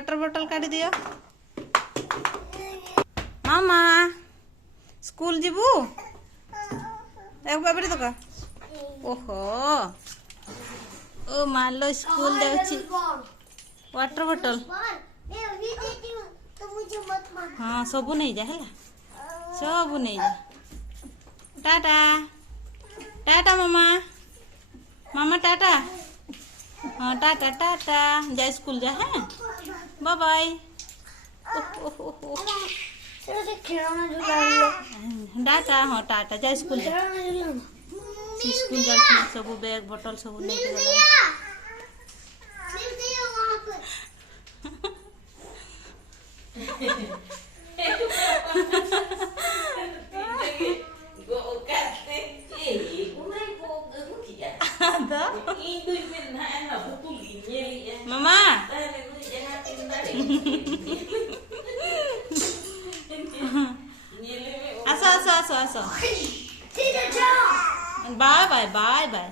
Water बोतल काढ़ी दियो मामा स्कूल जीवु एक बाबरी तो का ओहो ओ मालो स्कूल देउची वाटर बोतल हाँ सबू नहीं जा है सबू नहीं जा टाटा टाटा मामा मामा टाटा हाँ टाटा टाटा जा स्कूल जा है बाय बाय टाटा हाँ टाटा जा स्कूल जा स्कूल जा सब बैग बोतल सब नहीं Mama. Aso. Bye bye.